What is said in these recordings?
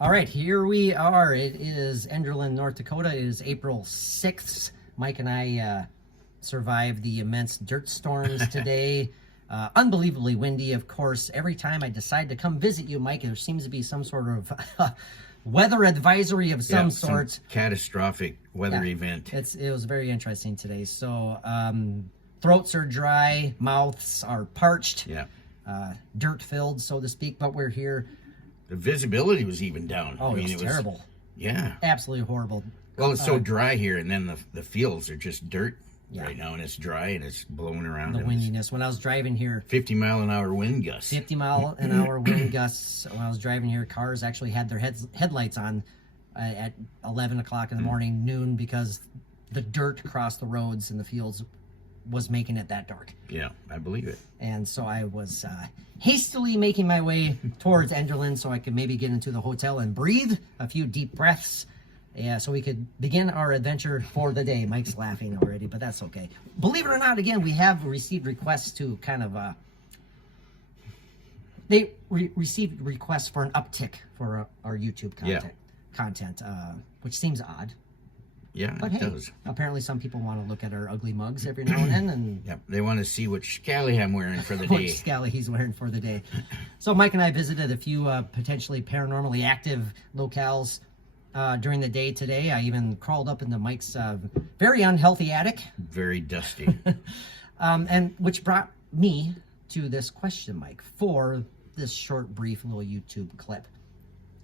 All right, here we are. It is Enderlin, North Dakota. It is April 6th. Mike and I survived the immense dirt storms today. Unbelievably windy, of course. Every time I decide to come visit you, Mike, there seems to be some sort of weather advisory of some sort. Some catastrophic weather event. It was very interesting today. So throats are dry, mouths are parched, dirt-filled, so to speak, but we're here. The visibility was even down. Oh, it was terrible. Yeah. Absolutely horrible. Well, it's so dry here, and then the fields are just dirt right now, and it's dry, and it's blowing around. The windiness. When I was driving here... 50-mile-an-hour wind gusts. 50-mile-an-hour wind gusts. When I was driving here, cars actually had their headlights on at 11 o'clock in the morning, noon, because the dirt across the roads and the fields was making it that dark. Yeah, I believe it. And so I was hastily making my way towards Enderlin so I could maybe get into the hotel and breathe a few deep breaths. Yeah, so we could begin our adventure for the day. Mike's laughing already, but that's okay. Believe it or not, again, we have received requests to kind of... they received requests for an uptick for our YouTube content, which seems odd. Yeah, but it hey, does. Apparently some people want to look at our ugly mugs every now and then. And yep, they want to see what scally I'm wearing for the day. Which scally he's wearing for the day. So Mike and I visited a few potentially paranormally active locales during the day today. I even crawled up into Mike's very unhealthy attic. Very dusty. And which brought me to this question, Mike, for this short, brief little YouTube clip.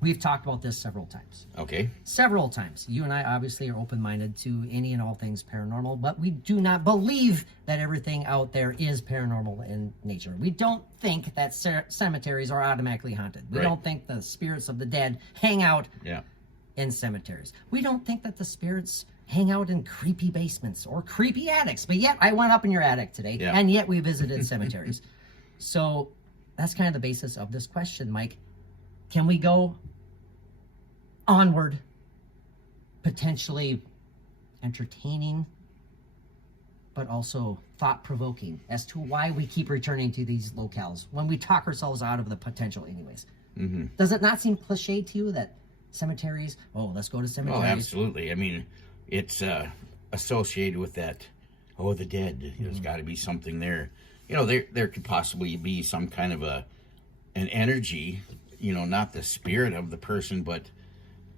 We've talked about this several times. Okay. Several times. You and I obviously are open-minded to any and all things paranormal, but we do not believe that everything out there is paranormal in nature. We don't think that cemeteries are automatically haunted. We don't think the spirits of the dead hang out in cemeteries. We don't think that the spirits hang out in creepy basements or creepy attics. But yet I went up in your attic today, and yet we visited cemeteries. So that's kind of the basis of this question, Mike. Can we go onward, potentially entertaining, but also thought-provoking as to why we keep returning to these locales when we talk ourselves out of the potential anyways? Does it not seem cliche to you that cemeteries, let's go to cemeteries? Oh, absolutely. I mean, it's associated with that, the dead. There's got to be something there. You know, there could possibly be some kind of an energy, not the spirit of the person, but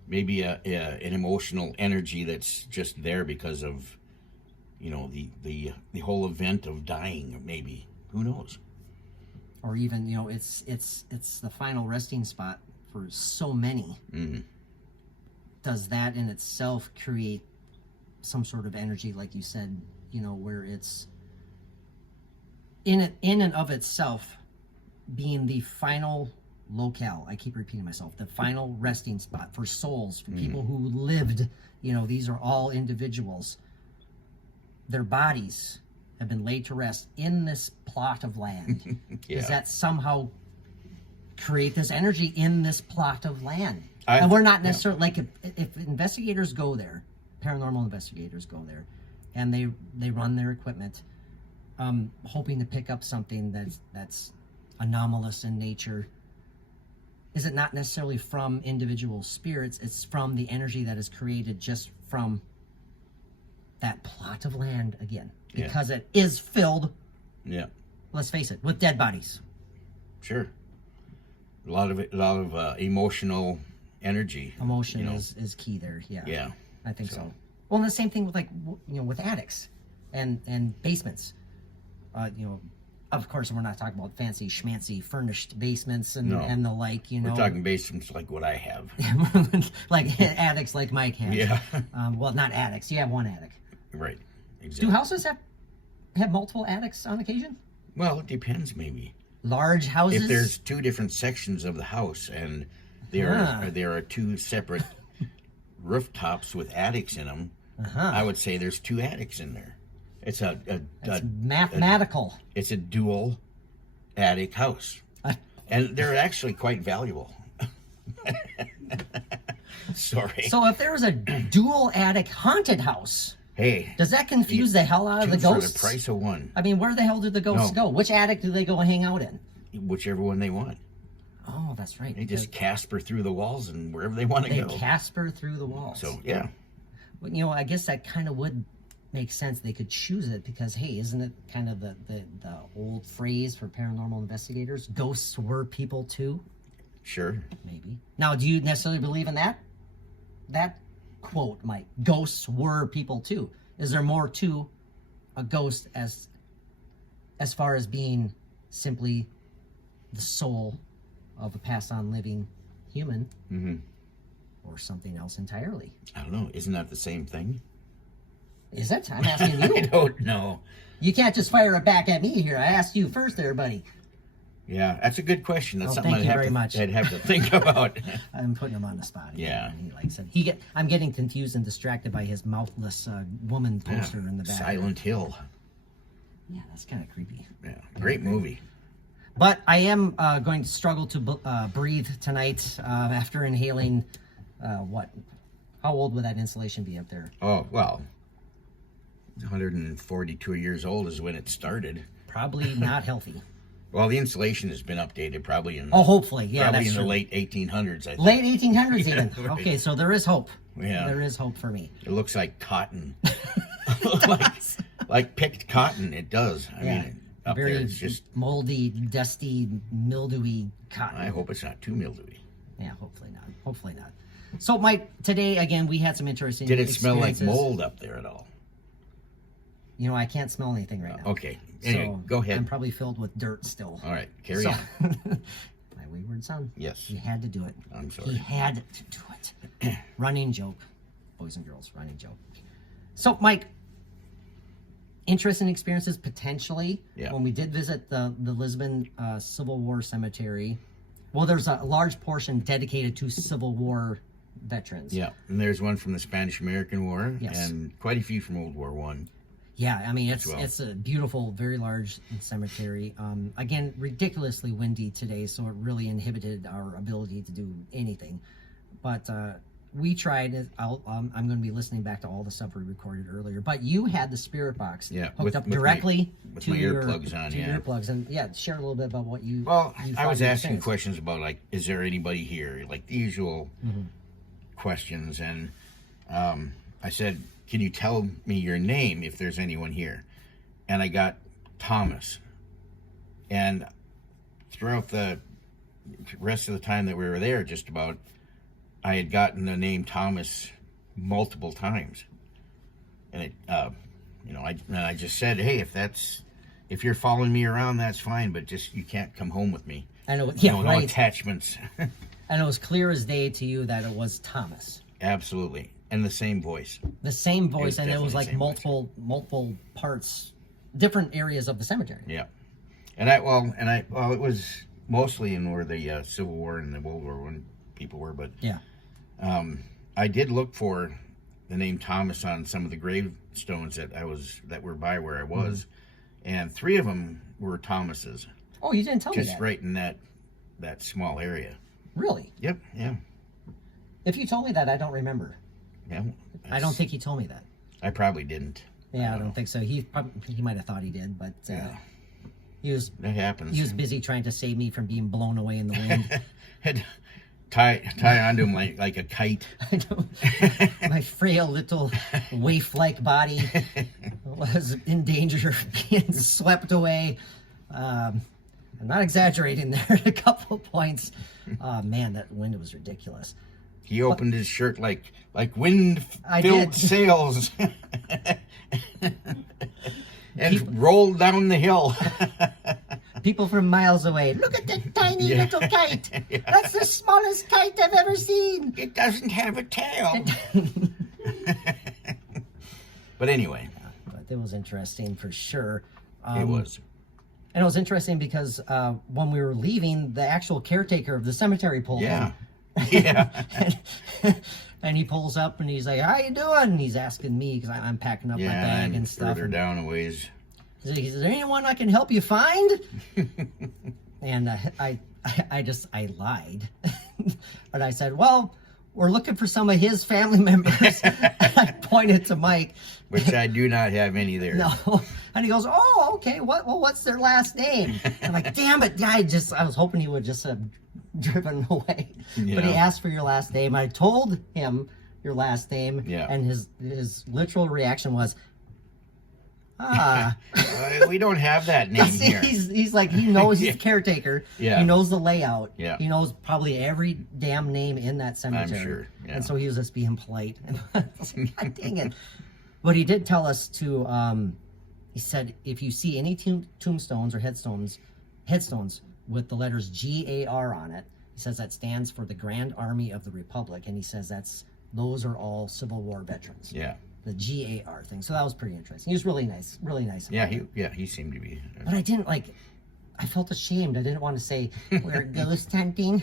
maybe an emotional energy that's just there because of, the whole event of dying, maybe. Who knows? Or even, it's the final resting spot for so many. Does that in itself create some sort of energy, like you said, where it's in and of itself being the final locale? I keep repeating myself. The final resting spot for souls, for people who lived. These are all individuals. Their bodies have been laid to rest in this plot of land. Does that somehow create this energy in this plot of land? And we're not necessarily, like, if investigators go there, paranormal investigators go there, and they run their equipment, hoping to pick up something that's anomalous in nature. Is it not necessarily from individual spirits? It's from the energy that is created just from that plot of land again, because it is filled. Yeah. Let's face it, with dead bodies. Sure. A lot of emotional energy. Emotion is key there. Yeah. Yeah. I think so. Well, and the same thing with with attics and basements. Of course, we're not talking about fancy schmancy furnished basements and the like, We're talking basements like what I have. Like attics like Mike has. Yeah. Well, not attics. You have one attic. Right. Exactly. Do houses have multiple attics on occasion? Well, it depends, maybe. Large houses? If there's two different sections of the house and there are two separate rooftops with attics in them, I would say there's two attics in there. It's mathematical. It's a dual attic house. And they're actually quite valuable. Sorry. So if there was a dual attic haunted house, hey, does that confuse the hell out of the ghosts? For the price of one. I mean, where the hell do the ghosts go? Which attic do they go hang out in? Whichever one they want. Oh, that's right. They just casper through the walls and wherever they want to they go. casper through the walls. So, yeah. Well, you know, I guess that kind of would make sense. They could choose it because, hey, isn't it kind of the old phrase for paranormal investigators? Ghosts were people too? Sure. Maybe. Now, do you necessarily believe in that quote, Mike? Ghosts were people too. Is there more to a ghost as far as being simply the soul of a passed on living human, or something else entirely? I don't know. Isn't that the same thing? Is that? I'm asking you. I don't know. You can't just fire it back at me here. I asked you first there, buddy. Yeah, that's a good question. That's something thank you very much. I'd have to think about. I'm putting him on the spot. Yeah. He likes it. I'm getting confused and distracted by his mouthless woman poster in the back. Silent Hill. Yeah, that's kind of creepy. Yeah, great movie. But I am going to struggle to breathe tonight after inhaling, what? How old would that insulation be up there? Oh, well, 142 years old is when it started. Probably not healthy. Well, the insulation has been updated probably in hopefully. Yeah, probably that's in true. the late 1800s, I think. Late 1800s even. Right. Okay, so there is hope. Yeah. There is hope for me. It looks like cotton. like picked cotton, it does. I mean, up Very there it's just... moldy, dusty, mildewy cotton. I hope it's not too mildewy. Yeah, hopefully not. Hopefully not. So, Mike, today, again, we had some interesting Did it smell like experiences. mold up there at all? You know, I can't smell anything right now. Okay. Anyway, So, go ahead. I'm probably filled with dirt still. All right, carry on. My wayward son. Yes. He had to do it. I'm sorry. He had to do it. Running joke. Boys and girls, running joke. So, Mike, interesting experiences potentially. Yeah. When we did visit the Lisbon Civil War Cemetery, well, there's a large portion dedicated to Civil War veterans. Yeah, and there's one from the Spanish-American War, Yes. and quite a few from World War One. Yeah, I mean, well. it's a beautiful, very large cemetery. Again, ridiculously windy today, so it really inhibited our ability to do anything. But we tried it. I'm going to be listening back to all the stuff we recorded earlier. But you had the spirit box hooked up directly with to my your earplugs on, to your earplugs. And yeah, share a little bit about what you. Well, you I thought was you asking experienced. questions about, like, is there anybody here? Like the usual questions. And I said, can you tell me your name if there's anyone here? And I got Thomas. And throughout the rest of the time that we were there, just about, I had gotten the name Thomas multiple times. And it, I just said, hey, if you're following me around, that's fine, but just, you can't come home with me. I know, yeah, No right. attachments. And it was clear as day to you that it was Thomas. Absolutely. And the same voice. The same voice, was and it was definitely like the same multiple parts, different areas of the cemetery. Yeah. It was mostly in where the Civil War and the World War One people were, but Yeah. I did look for the name Thomas on some of the gravestones that were by where I was, and 3 of them were Thomas's. Oh, you didn't tell me Just that. right in that small area. Really? Yep. Yeah. If you told me that, I don't remember. Yeah. I don't think he told me that. I probably didn't. Yeah, I don't think so. He might have thought he did, but he was busy trying to save me from being blown away in the wind. Had tie onto him like a kite. I know. My frail little waif-like body was in danger of being swept away. I'm not exaggerating there at a couple of points. Man, that wind was ridiculous. He opened his shirt like wind-filled did. sails and rolled down the hill. People from miles away, look at that tiny little kite. Yeah. That's the smallest kite I've ever seen. It doesn't have a tail. But anyway. But it was interesting for sure. It was. And it was interesting because when we were leaving, the actual caretaker of the cemetery pulled in. Yeah. And he pulls up and he's like, how you doing? And he's asking me because I'm packing up my bag and stuff. Further down a ways. He's like, is there anyone I can help you find? And I lied. But I said, well, we're looking for some of his family members. And I pointed to Mike. Which I do not have any there. No. And he goes, oh, okay. What's their last name? I'm like, damn it. I was hoping he would just driven away. You But he know? asked for your last name. I told him your last name, Yeah. and his literal reaction was, We don't have that name here. He's like, he knows he's the caretaker. Yeah. He knows the layout. Yeah. He knows probably every damn name in that cemetery. I'm sure. Yeah. And so he was just being polite. God dang it. But he did tell us to, he said, if you see any tombstones or headstones with the letters GAR on it, he says that stands for the Grand Army of the Republic. And he says those are all Civil War veterans. Yeah. The GAR thing. So that was pretty interesting. He was really nice. Really nice. Yeah, he seemed to be. But I didn't I felt ashamed. I didn't want to say we're ghost hunting.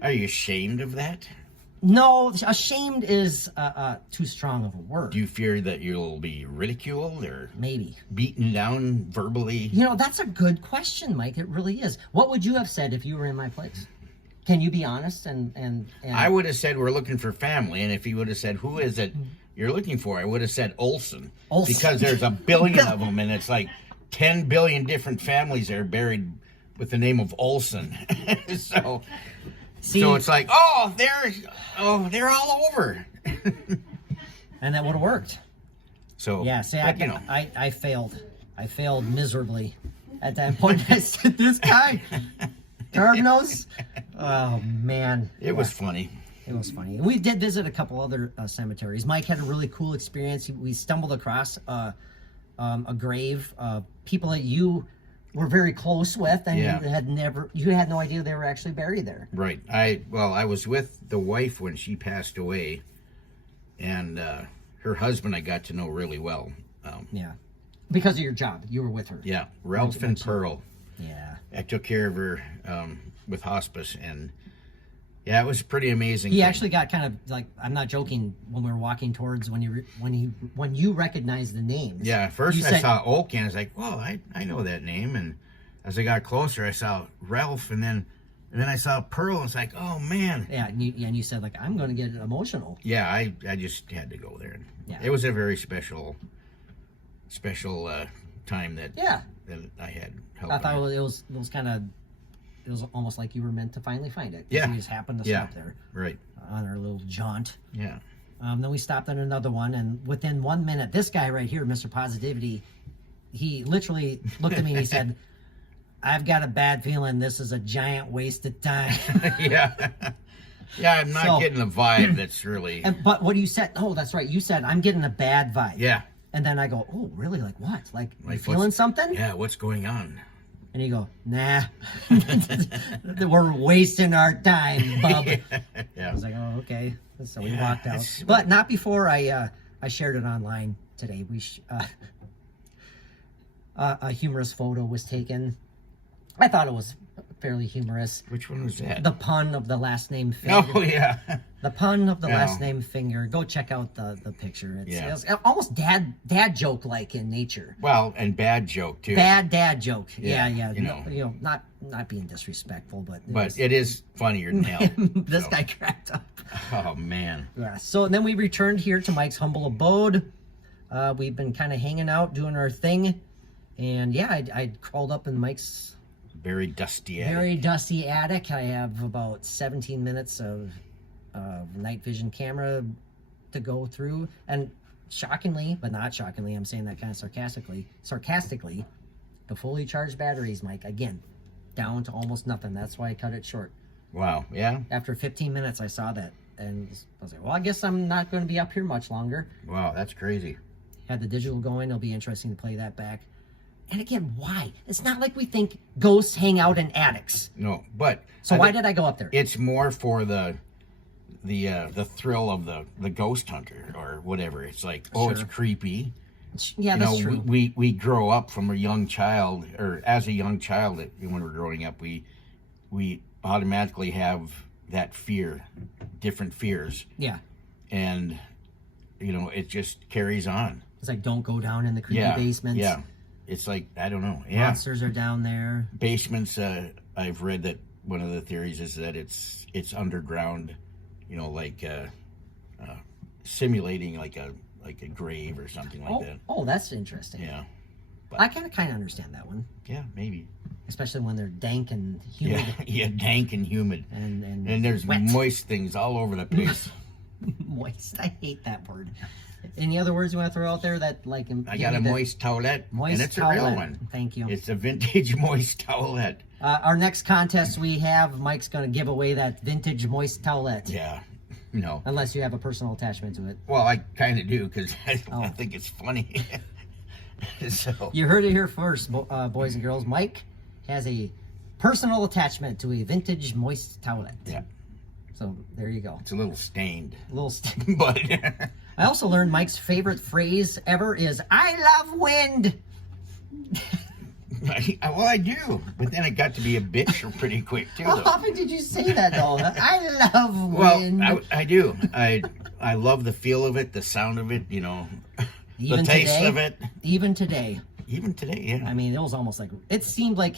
Are you ashamed of that? No, ashamed is too strong of a word. Do you fear that you'll be ridiculed or Maybe. beaten down verbally? You know, that's a good question, Mike. It really is. What would you have said if you were in my place? Can you be honest? And I would have said we're looking for family, and if he would have said who is it you're looking for, I would have said Olson. Because there's a billion of them, and it's like 10 billion different families that are buried with the name of Olson. so it's like, they're all over. And that would have worked. So Yeah, see, but, I failed. I failed miserably at that point. I said, this guy, Cardinals. Oh, man. It was funny. It was funny. We did visit a couple other cemeteries. Mike had a really cool experience. We stumbled across a grave of people that you were very close with, and you had no idea they were actually buried there. Right. I was with the wife when she passed away, and her husband I got to know really well. Yeah. Because of your job. You were with her. Yeah. Ralph and Pearl. Yeah. I took care of her with hospice, and yeah, it was pretty amazing. He actually got kind of like, I'm not joking, when we were walking towards when you recognized the names. Yeah, at first I saw Oak and I was like, well, I know that name. And as I got closer, I saw Ralph, and then I saw Pearl, and it's like, oh man. Yeah, and you said like, I'm going to get emotional. Yeah, I just had to go there. Yeah. It was a very special time that I had helping. I thought it was kind of, it was almost like you were meant to finally find it. Yeah. We just happened to stop there. Right. On our little jaunt. Yeah. Then we stopped at another one, and within 1 minute, this guy right here, Mr. Positivity, he literally looked at me and he said, I've got a bad feeling this is a giant waste of time. Yeah. Yeah, I'm not getting the vibe that's really... But what you said, that's right. You said, I'm getting a bad vibe. Yeah. And then I go, oh, really? Like what? Like you feeling something? Yeah, what's going on? And you go, nah. We're wasting our time, bub. Yeah. I was like, oh, okay. So we walked out. But not before I shared it online today. A humorous photo was taken. I thought it was fairly humorous. Which one was that? The pun of the last name finger. Oh, yeah. The pun of the last name finger. Go check out the picture. It's almost dad joke like in nature. Well, and bad joke too. Bad dad joke. Yeah. You know, not being disrespectful, but it is funnier than hell. This guy cracked up. Oh man. Yeah. So then we returned here to Mike's humble abode. We've been kind of hanging out, doing our thing, and I crawled up in Mike's very dusty attic. I have about 17 minutes of night vision camera to go through, and shockingly, but not shockingly, I'm saying that kind of sarcastically, the fully charged batteries, Mike, again, down to almost nothing. That's why I cut it short. Wow. Yeah. After 15 minutes, I saw that, and I was like, well, I guess I'm not going to be up here much longer. Wow, that's crazy. Had the digital going. It'll be interesting to play that back. And again, why? It's not like we think ghosts hang out in attics. No, but so why did I go up there? It's more for the thrill of the ghost hunter or whatever. It's like, it's creepy. Yeah, that's true. We grow up from a young child, or as a young child, when we're growing up, we automatically have that fear, different fears. Yeah. And it just carries on. It's like, don't go down in the creepy basements. Yeah. It's like, I don't know. Yeah. Monsters are down there. Basements, I've read that one of the theories is that it's underground, like simulating like a grave or something like that. Oh, that's interesting. Yeah. But I kind of understand that one. Yeah, maybe. especially when they're dank and humid. Yeah, dank and humid. And there's wet. moist things all over the place. Moist. I hate that word. Any other words you want to throw out there that like? I got a moist towelette. Moist and it's towelette. a real one. Thank you. It's a vintage moist towelette. Our next contest we have, Mike's going to give away that vintage moist towelette. Yeah. No. Unless you have a personal attachment to it. Well, I kind of do because I think it's funny. So You heard it here first, boys and girls. Mike has a personal attachment to a vintage moist towelette. yeah, So there you go. it's a little stained, A little. but I also learned Mike's favorite phrase ever is "I love wind." I do. But then it got to be a bitch pretty quick too. How Though. often did you say that, though? I love Well, wind. I do. I love the feel of it, the sound of it. You know, Even the taste today? of it. Even today. Even today, yeah. I mean, it was almost like, it seemed like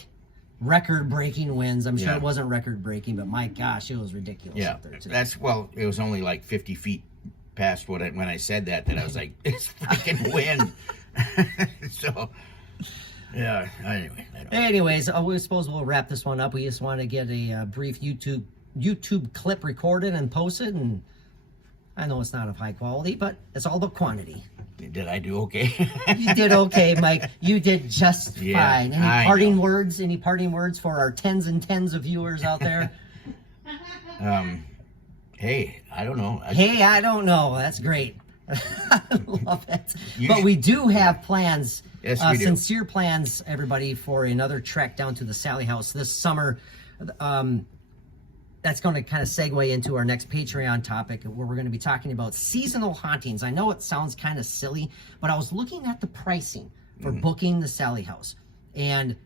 record-breaking winds. I'm sure Yeah. it wasn't record-breaking, but my gosh, it was ridiculous Yeah, up there too. it was only like 50 feet past when I said that I was like, it's freaking wind. So, yeah, anyway. Anyways, we suppose we'll wrap this one up. We just want to get a brief YouTube clip recorded and posted, and I know it's not of high quality, but it's all about quantity. Did I do okay? You did okay, Mike. You did just Yeah, fine. I Any parting know. words? Any parting words for our tens and tens of viewers out there? Hey, I don't know. Hey, I don't know. That's great. I love it. You But should- we do have plans, Yes, we do. sincere plans, everybody, for another trek down to the Sally House this summer. That's going to kind of segue into our next Patreon topic, where we're going to be talking about seasonal hauntings. I know it sounds kind of silly, but I was looking at the pricing for booking the Sally House, and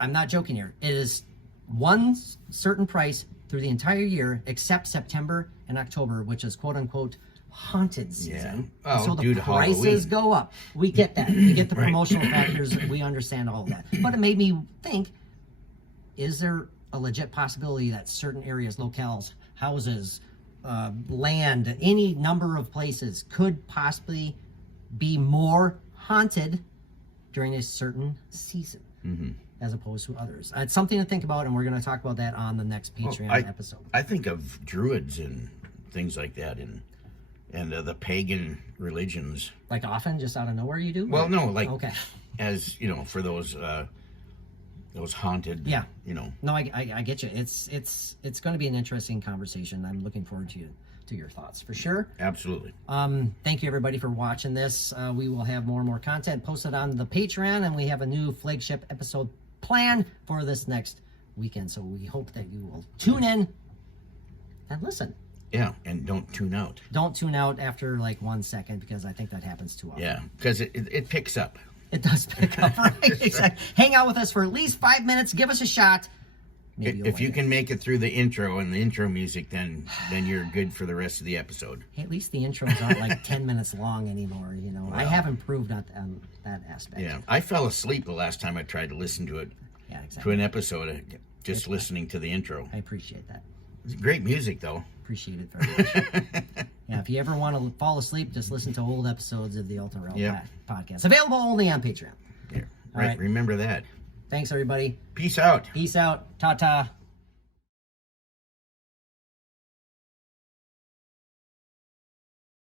I'm not joking here. It is one certain price through the entire year, except September and October, which is quote unquote haunted season. Yeah. Oh, So the due to prices Halloween. go up. We get that. We get the Right. promotional factors. We understand all of that. But it made me think, is there a legit possibility that certain areas, locales, houses, land, any number of places could possibly be more haunted during a certain season as opposed to others? It's something to think about, and we're going to talk about that on the next Patreon episode. I think of druids and things like that, and the pagan religions. Like often, just out of nowhere, you do? Well, no, like Okay. as you know, for those haunted. Yeah. You know. No, I get you. It's going to be an interesting conversation. I'm looking forward to your thoughts for sure. Absolutely. Thank you everybody for watching this. We will have more and more content posted on the Patreon, and we have a new flagship episode planned for this next weekend. So we hope that you will tune in and listen. Yeah, and don't tune out. Don't tune out after like 1 second, because I think that happens too often. Yeah, because it picks up. It does pick up, right? Exactly. Hang out with us for at least 5 minutes. Give us a shot. Maybe If you can make it through the intro and the intro music, then you're good for the rest of the episode. Hey, at least the intros aren't like 10 minutes long anymore, you know. I have improved on that aspect. Yeah, I fell asleep the last time I tried to listen to it, Yeah, to exactly. an episode, just listening to the intro. I appreciate that. It's great music, though. Appreciate it very much. Yeah, if you ever want to fall asleep, just listen to old episodes of the Ultra Realm Yeah. podcast. Available only on Patreon. Yeah, All right. right. Remember that. Thanks, everybody. Peace out. Peace out. Ta-ta.